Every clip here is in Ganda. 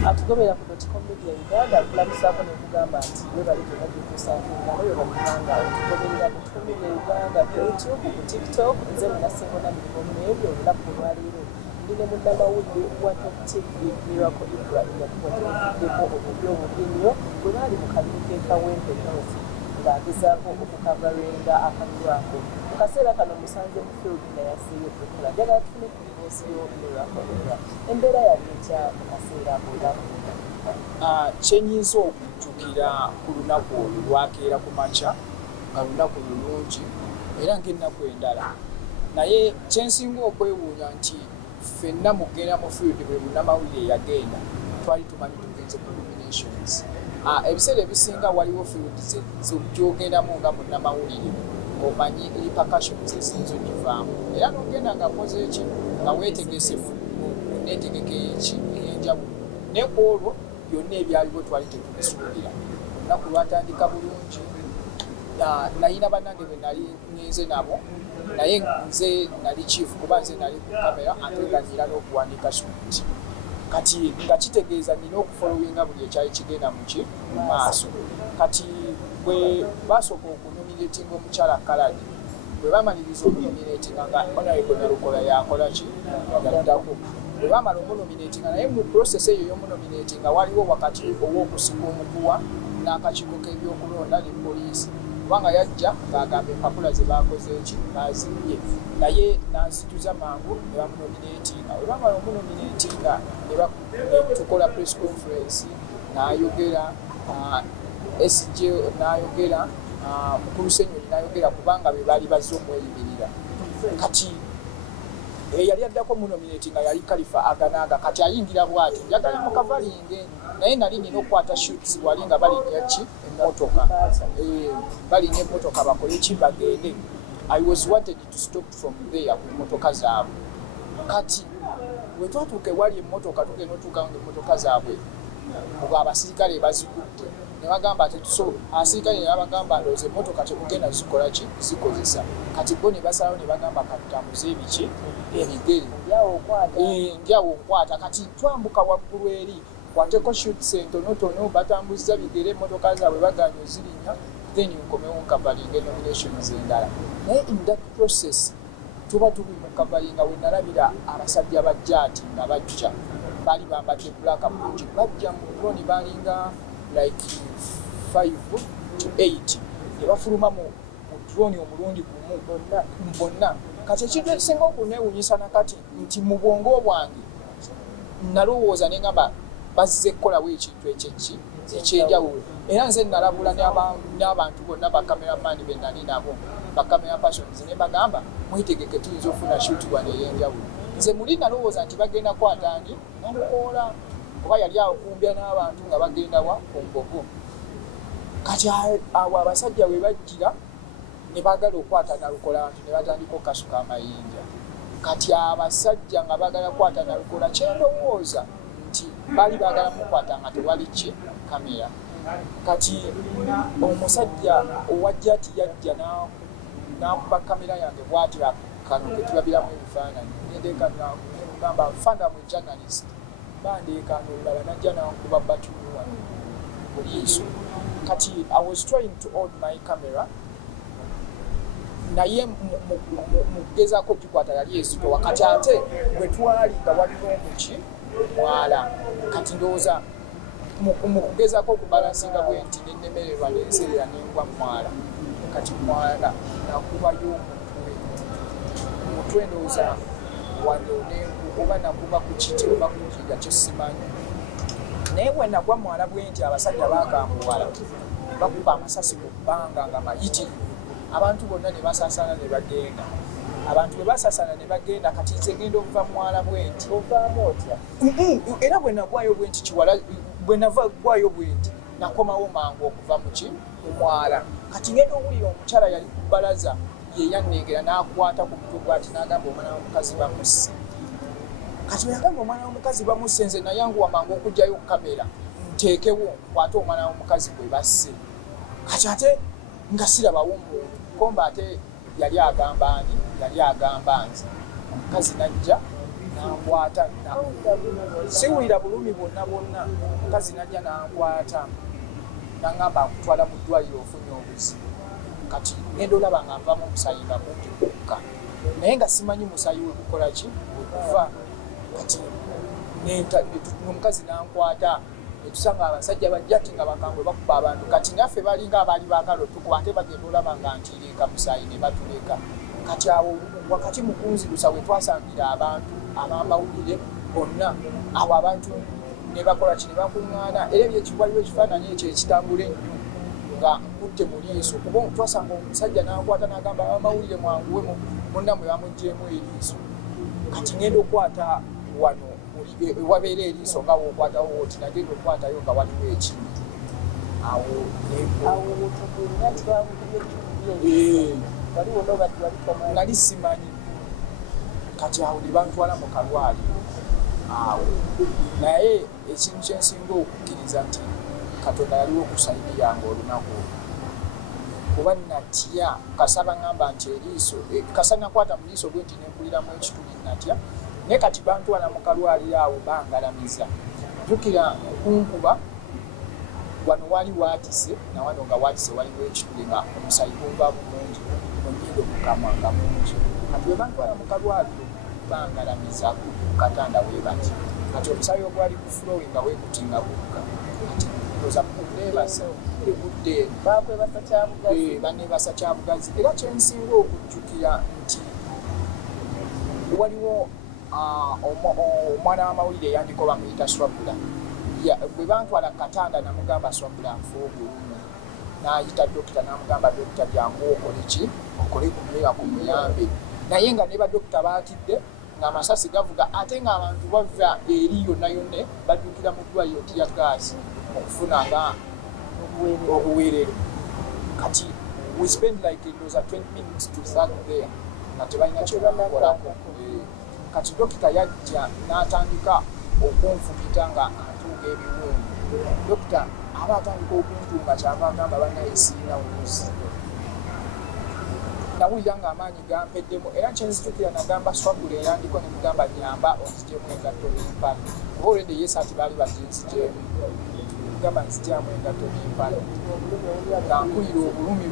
atugobera ku .com.media Uganda akulabisaako ne kugamba nti webale gyonna gyokusangira webale tugoberera ku .com.media Uganda ku YouTube, ku TikTok, nze munasingo nabirimu n'ebyo olunaku olwaleero ndine munnamawulire wa Top TV Miracle Ibrahim yatuwaddeko obubi obubi nnyo bwe baali mu kalulu k'ekawempe North ng'agezaako okukavarenga akalulu mu kaseera kano musanze mu field nga yaseeyo tukola njagala tufune ku liboosi y'Miracle embeera yali etya mu kaseera ako kyenyinza okujjukira ku lunaku olwo lwakeera ku makya nga lunaku lulungi era ng'ennaku endala naye kyensinga okwewuunya nti ffenna mugenda mu field bwe munnamawulire yagenda twali tumanyi tugenze ku nominations. Ebiseera ebisinga waliwo field gy'ogendamu nga munnamawulire omanyi repercussions eziyinza okivaamu era n'ogenda nga koze eki nga weetegese mu nneetegeko ey'enjawulo naye ku olwo byonna ebyaliwo twali tetubisuubira olunaku lwatandika bulungi. Nayina bannange bwe nali ngenze nabo naye nze nali chief kuba nze nali ku kamera ate nga nnyina n'okuwandiika script kati nga kitegeeza nina okufolowinga buli ekyali kigenda mu maaso. Kati bwe basooka okunominatinga omukyala Kaladi bwe bamaliriza okunominatinga nga Honorable Nalukola yakola ki yaddako bwe bamala omunominatinga naye mu process eyo y'omunominatinga waliwo wakati ow'okusika omuguwa n'akakiiko k'ebyokulonda ne poliisi kubanga yajja ng'agamba empapula ze bakoze eki bazibye naye n'azituza mangu ne bamunominatinga bwe bamala omunominatinga ne tukola press conference n'ayogera SJ n'ayogera mukulu Ssenyonyi n'ayogera kubanga be baali bazze omweyimirira. Kati eyali addako munominatinga yali Kalifa Aganaaga kati ayingira bw'ati njagala mukavalinge naye nali nina okukwata shoots wali nga balinnya ki emmotoka balinnya emmotoka bakole ki bagende. I was wanted to stop from there ku mmotoka zaabwe. Kati bwe twatuuka ewali emmotoka tugenda otuuka nga emmotoka zaabwe obwo abasirikale bazikutte ne bagamba ati abasirikale ne bagamba ndowooza emmotoka tekugenda zikola ki zikozesa. Kati bo ne basalawo ne bagamba katutambuze ebiki ebigere ndyawo nkwata kati twambuka waggulu eri kwateko shoots entonotono batambuza bigere emmotoka zaabwe baganya ozirinya then nkomewo nkavalinga nominations endala. Naye in that process tuba tuli mu kavalinga we nalabira abasajja bajjaati nga bajja baali bambadde black bulungi bajja mu drone balinga like 5 to 8 ne bafuluma mu drone omulundi gumu bonna. Kati ekintu ekisinga okuneewuunyisa nakati nti mu bwongo bwange nalowooza ne ngamba bazze kukolawo ekintu ekyenjawulo era nze nalabula n'abantu bonna bakameramani be nali nabo bakamera persons ne bagamba mwetegeke tuyinza okufuna shoot wano ey'enjawulo. Nze muli nalowooza nti bagenda kwatani Nalukola kuba yali akumbya n'abantu nga bagenda wa ku mbogo. Kati awo abasajja we bajjira ne baagala okwata Nalukola abantu ne batandika okukasuka amayinja. Kati abasajja nga baagala kwata Nalukola kyendowooza nti baali baagala mukwata nga tewali ki kamera. Kati omusajja owajja ati yajja n'akuba kamera yange bw'ati kano ke tulabiramu ebifaananyi nendeeka nagamba fanda mu journalist bandeeka n'olulala najja n'ankuba batulu wano mu liiso. Kati I was trying to hold my camera naye mu kugezaako okugikwata yali ezitowa. Kati ate bwe twali nga waliwo omuki mwala kati ndowooza mu kugezaako okubalansinga bwe nti nennemererwa nenserera nengwa mwala. Kati mwala nakubayo omutwe ndowooza wano oba nakuba ku kiti oba ku kiga kyo simanyi. Naye bwe nagwa mwala bwe nti abasajja baakambuwala bakuba amasasi mu bbanga nga mayitirivu. Abantu bonna ne basaasaana ne bagenda. Abantu bwe basaasaana ne bagenda kati nze ngenda okuva mwala bwe nti ovaamu otya era bwe nagwayo bwe nti kiwala bwe nava gwayo bwe nti nakomawo mangu okuva mu mwala. Kati ngenda owulira omukyala yali ku bbalaza ye yannengera n'akwata ku mutwe gw'ati n'agamba omwana w'omukazi bamusse. Kati bwe yagamba omwana w'omukazi bamusse nze nayanguwa mangu okugyayo kamera nteekewo nkwate omwana w'omukazi gwe basse. Kati ate nga sirabawo muntu komba ate yali agamba ani yali agamba nze. Omukazi najja nankwata siwulira bulumi bwonna bwonna mukazi najja nankwata naŋŋamba nkutwala mu ddwaliro ofunye obuzibu kati ngenda olaba nga nvamu omusayi nga kumpi kukka naye nga simanyi musayi we gukola ki wekuva kati omukazi nankwata netusanga abasajja bajja ti nga bakambwe bakuba abantu kati naffe balinga abaali baagala otukuba ate bagenda olaba nga ntireeka musayi ne batuleka kati awo wakati mukunzirusa we twasangira abantu abamawulire bonna awo abantu ne bakola ki ne bakuŋŋaana era ebyekibwaliwo ekifaananyi ekyo ekitambula ennyo nga nkutte mu liiso kuba twasanga omusajja n'akwata n'agamba abamawulire mwanguwe munnamwe bamuggyeemu eriiso kati ngenda okwata wano wabeera eriiso nga wokwatawo oti nagenda okukwatayo nga waliwo ekintu awo nali simanyi kati awo ne bantwala mu kalwaliro awo naye ekintu kyensinga okukkiriza nti katonda yaliwo okusaidiyange olunaku kuba natya kasaba ŋŋamba nti eriiso kasa nakwata mu liiso bwe nti nempuliramu ekituli natya naye kati bantwala mu kalwaliro awo bangalamiza jjukira okunkuba wano wali waatise na wano nga waatise waliwo ekituli nga omusayi guva bulungi munyindo mukamwa nga mungi kati bwe bantwala mu kalwaliro bangalamiza ku katanda we bati kati omusayi ogwali gufulowe nga weekutinga gukka kati oza kuneebasa egudde baneebasa kyabugazi era kyensinga okujjukira nti waliwo omwana w'amawulire eyandiko bamuyita Swabula bwe bantwala katanda namugamba Swabula nfa obulumi n'ayita dokita namugamba dokita jangu okole ki okole kumira ku muyambe naye nga ne badokita baatidde ng'amasasi gavuga ate ng'abantu bava eri yonna yonna baddukira mu ddwaliro tya gaasi okufuna nga obuweerero kati we spend like those 20 minutes to start there nga tebalina kyebakolako kati dokita yajja n'atandika okunfumita nga antuuga ebiwundu dokita aba atandika okuntunga kyava agamba bannaye siina wuzi nawulira ng'amaanyi gampeddemu era kyenzijukira nagamba Swabula eyandiko ne mugamba nyamba onzigyemu engatto n'empale oba olwedde yesu baali baginzigyemu gamba nzigyamu engatto n'empale nga mpulira obulumi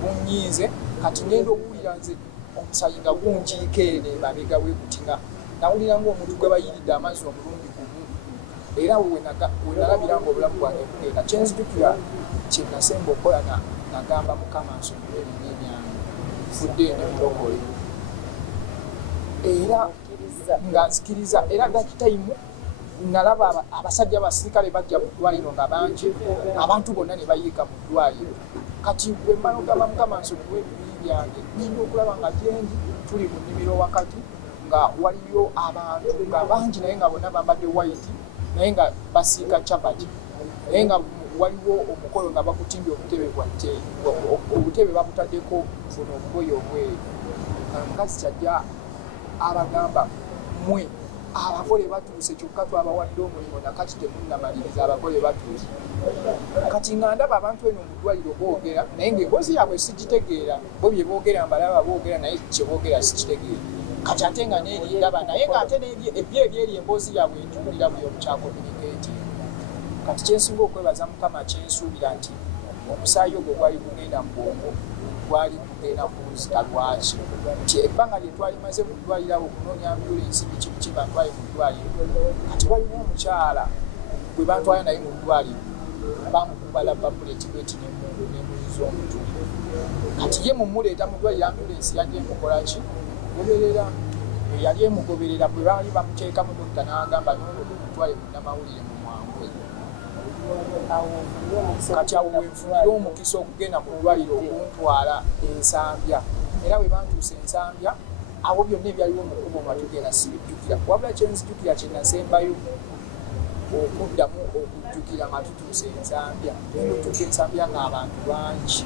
bunyiize kati ngenda okuwulira nze omusayi nga gunjiika ere mabega weekutinga nawulira ng'omuntu gwe bayiridde amazzi omulundi gumu era we nalabira ng'obulamu bwange bugenda kyenzijukira kye nasemba okukola nagamba Mukama nsonyiwe ebinye byange fudde nemulokole era nga nzikiriza era gakitayimu nalaba abasajja abasirikale bajja mu ddwaliro nga bangi abantu bonna ne bayiika mu ddwaliro kati bwe mmala ogamba Mukama nsonyiwe ebinye byange nina okulaba nga gyendi tuli mu nnimiro wakati nga waliyo abantu nga bangi naye nga bonna bambadde white naye nga basiika capati naye nga waliwo omukolo nga bakutimbye obutebe bwatte obutebe babutaddeko buno obugoye obweru omukazi kyajja abagamba mwe abagole batuuse kyokka twabawadde omulimu nakati temunnamaliriza abagole batuuse kati nga ndaba abantu eno mu ddwaliro boogera naye ng'emboozi yaabwe sigitegeera bo bye boogera mbalaba boogera naye kye boogera sikitegeera kati ate nga neerindaba naye ng'ate ebyeri emboozi yaabwe entuulira buli omukyakominikeeti kati kyensinga okwebaza Mukama kyensuubira nti omusaayi ogwo gwali gugenda mu bwongo gwali gugenda kuwuzika lwaki nti ebbanga lye twalimaze mu ddwaliro awo okunoonya ambulensi biki bantwale mu ddwaliro kati waliwo omukyala gwe bantwala naye mu ddwaliro bamukuba lababuleti bweti nemuyiza omutu kati ye mumuleeta mu ddwaliro ambulensi yajja emukola ki goberera yali emugoberera bwe baali bamuteekamu dokita n'agamba nomutwale munnamawulire mu mwangu kati awo wenfunire omukisa okugenda mu ddwaliro okuntwala ensambya era bwe bantuusa ensambya awo byonna ebyaliwo mu kkubo matugenda sibijjukira wabula kyenzijjukira kyenasembayo okuddamu okujjukira nga tutuusa ensambya entuuka ensambya ng'abantu bangi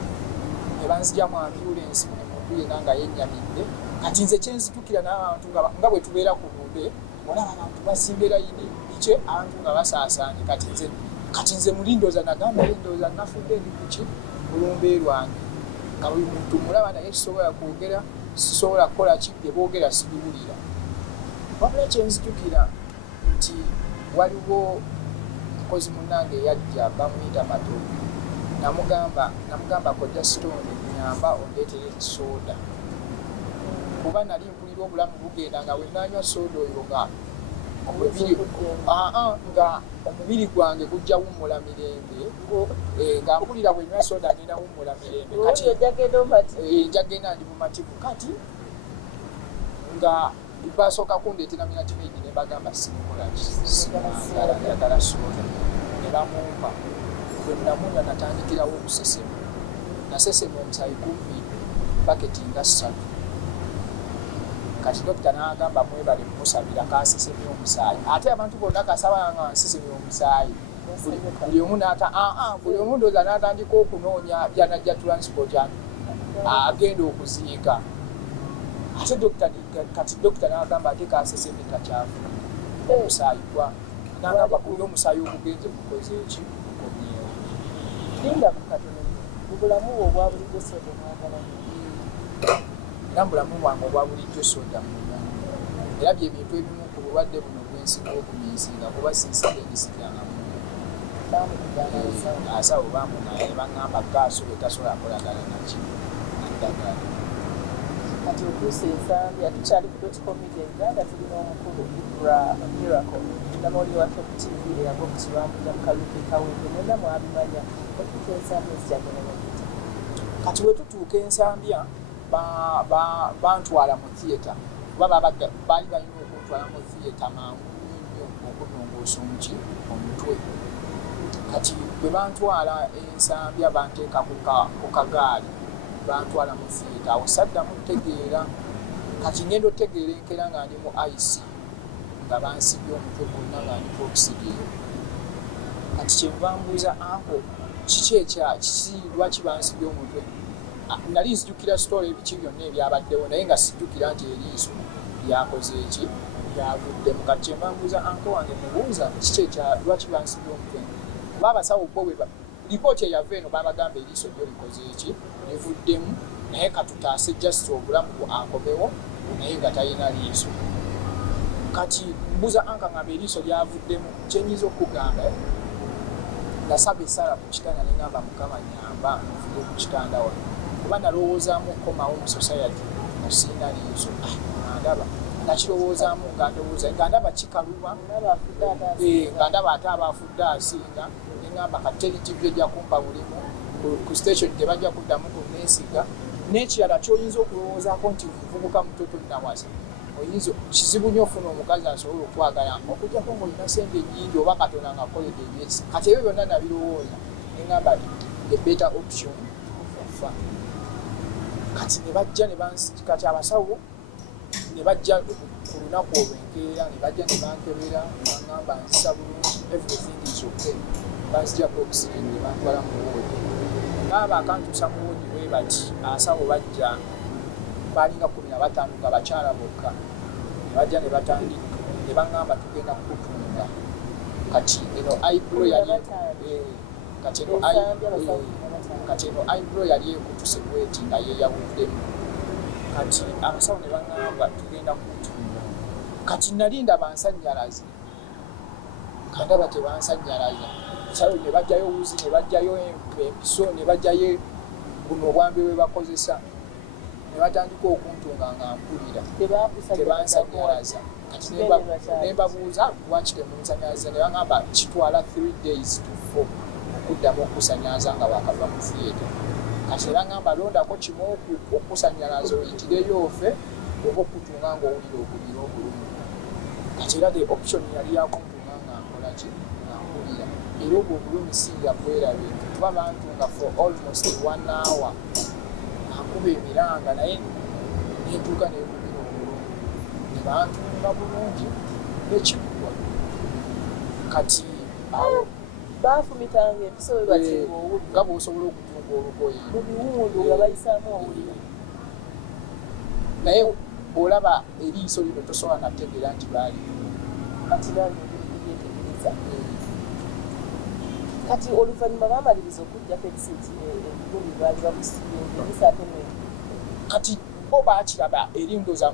ne banzigyamu ambulensi buli muntu yenna nga yennyamidde kati nze kyenzijjukira n'abantu nga bwe tubeera ku lumbe olaba abantu basimba layini bike abantu nga basaasaanye kati nze mulindooza nagamba endooza nafudde ndi kuki olumbe lwange nga buli muntu mulaba naye sisobola kwogera sisobola kukola ki bye boogera sibiwulira wabula kyenzijukira nti waliwo mukozi munnange yajja bamuyita Matovu namugamba kojja Stone nyamba ondeetere soda kuba nali mpulira obulamu bugenda nga wenanywa soda oyo nga nga omubiri gwange gujja wummula mirembe nga mpulira bwenywa soda ngenda wummula mirembe njagenda ndi mumativu kati nga basooka kundeetera minatimedi ne bagamba simukolaki ayagala soda ne bamumpa bwe namunywa natandikirawo okusesema nasesema omusaayi kumpi baketi nga 3 kati dokita n'agamba mwebale mumusabira kasesemye omusaayi ate abantu bonna kasaba nga nsesemye omusaayi buli omu buli omu ndooza n'atandika okunoonya byanajja transport agenda okuziika ate dokita n'agamba ate kasesemye takyafu omusaayi gwa n'agamba kuli omusaayi ogugenze gukoze eki gukomyewo linda ku katono obulamu bwo obwa bulijjo soda mwagala era mubulamu bwange obwa bulijjo soda munywa era bye bintu ebimu ku bulwadde buno bwensinga okuminsinga kuba sinsinga egisikiranga asawo bamunaye baŋŋamba gaaso bwetasobola kolagana naki naddagala kati otuuse ensambya tukyali ku dotcommedia Uganda tulina omukulu Ibra Miracle namoli wattu ku TV eyagwa ku kibambuja mu kaluke kawempe mwena mwabimanya otuuka ensambya ezijagenda nogita kati we tutuuka ensambya bantwala mu theatre kuba baali balina okuntwala mu theatre mangu nnyo okunongoosa omutwe kati bwe bantwala ensambya banteeka ku kagaali bantwala mu theatre awo saddamu kutegeera kati ngenda otegeera enkera nga ndi mu IC nga bansibye omutwe gwonna nga ndi oxygen kati kyenva mbuuza anko kiki lwaki bansibye omutwe nali nzijukira story ebiki byonna ebyabaddewo naye nga sijjukira nti eriiso lyakoze eki lyavuddemu kati kyenva mbuuza anko wange mubuuza kiki lwaki bansibye omutwe kuba abasawo bo lipooti eyava eno babagamba eriiso lyo likoze eki livuddemu naye katutaase just obulamu akomewo naye nga talina liiso kati mbuuza anka ngamba eriiso lyavuddemu kyenyiza okugamba nasaba essala ku kitanda nengamba mukama nyamba nfude ku kitanda wano kuba nalowoozaamu okukomawo mu society osina liiso ngandaba nakirowoozaamu nga ndaba kikaluba nga ndaba ate abafudde asinga nengamba kateri tivi ejja kumpa bulimu ku station tebajja kuddamu kunneesiga n'ekirala kyoyinza okulowoozaako nti muvubuka mutoto nawasa oyinza kizibu nnyo ofuna omukazi asobola okwagala okugyako ng'olina sente nnyingi oba katonda nga akoledde ebyekisa kati ebyo byonna nabirowooza nengamba the better option fa kati ne bajja kati abasawo ne bajja ku lunaku olwenkeera ne bajja ne bankebera baŋŋamba nzisa bulungi everything is okay banzijako oxygen ne bantwala mu woodi baaba akantuusa mu woodi bwe bati abasawo bajja balinga 15 nga bakyala bokka ne bajja ne batandika ne baŋŋamba tugenda kukutunda kati eno eyebrow yali ekutuse bweti nga yeeyawuddemu kati abasawo ne baŋŋamba tugenda kukutunda kati nalinda bansanyalaze nga ndaba tebansanyalaza sawo ne bajjayo wuzi ne bajjayo empiso ne bajjayo buno obwambi bwe bakozesa ne batandika okuntunga nga mpulira tebansanyalaza kati nembabuuza lwaki temunsanyalaza ne baŋŋamba kitwala 3 days to 4 okuddamu okusanyalaza nga bakava mu theatre kati baŋŋamba londako kimu okusanyalaza oyitireyo ofe oba okutunga ng'owulira obuliro obulungi kati era the option yali yakuntunga nga nkolaki nga mpulira era obwo obulumi singa bwerabe kuba bantunga for almost 1 hour akuba emiranga naye nentuuka nenkubira obulungi ne bantunga bulungi nekigwa kati awo bafumitanga empiso we batinga owulira nga bw'osobola okutunga olugoye mu biwundu nga bayisaamu owulira naye bw'olaba eriiso lino tosobola nategeera nti baali kati nange ebyetegereza kati oluvannyuma bamaliriza okugjako ebisiti ebigumi baali bakusibye ngerisa ate kati bo baakiraba eri ndooza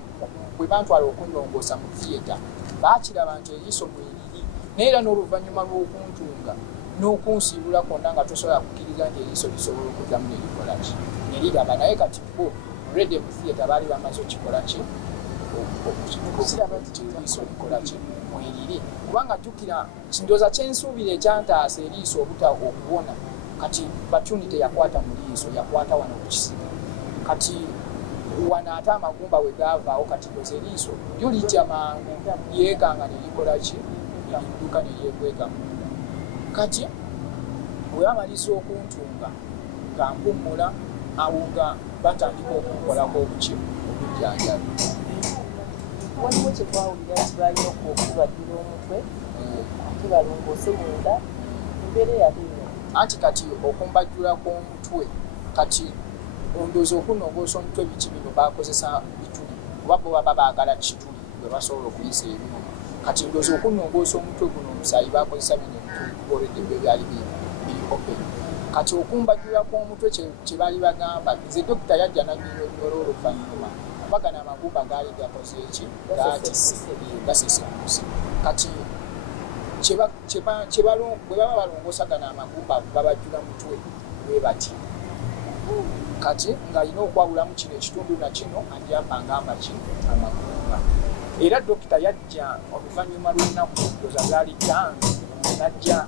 bwe bantwala okunyongosa mu theatre baakiraba nti eriiso mweriri naye era n'oluvannyuma lw'okuntunga n'okunsiibula kwonna nga tosobola kukkiriza nti eriiso lisobola okuddamu nerikola ki neriraba naye kati bo olwedde mu theatre baali bamaze okikolaki okukiraba nti eriiso likolaki mweriri kubanga jjukira kindooza kyensuubira ekyantaasa eriiso okuwona kati batyuni teyakwata mu liiso yakwata wano ku kisiga kati wano ate amagumba we gaavaawo kati ndoza eriiso lyo litya mangu lyekanga nerikola ki neridduka neryekweka munda kati bwe bamalisa okuntunga nga mpummula awo nga batandika okunkolako obuki obujjanjabi waliwo kyetwawulira nti balina okubajjula omutwe ate balongoose munda embeera yabiino anti kati okumbajjula kw'omutwe kati ondooza okunongoosa omutwe biki bino bakozesa bituli oba bo baba baagala kituli bwe basobola okuyisa ebimu kati ndooza okunongoosa omutwe guno omusaayi bakozesa bino ebituli kuboledde byo byali biri open kati okumbajjula kw'omutwe kye baali bagamba nze dokita yajja nannyonnyola oluvannyuma bagana amagumba gaali gakoze eki gasesekuuse kati bwe baba balongoosa gano amagumba babajjula mutwe bwe bati kati ng'alina okwawulamu kino ekitundu nakino ajjamba ngamba ki amagumba era dokita yajja oluvannyuma lw'ennaku ndoza zaali ttaano najja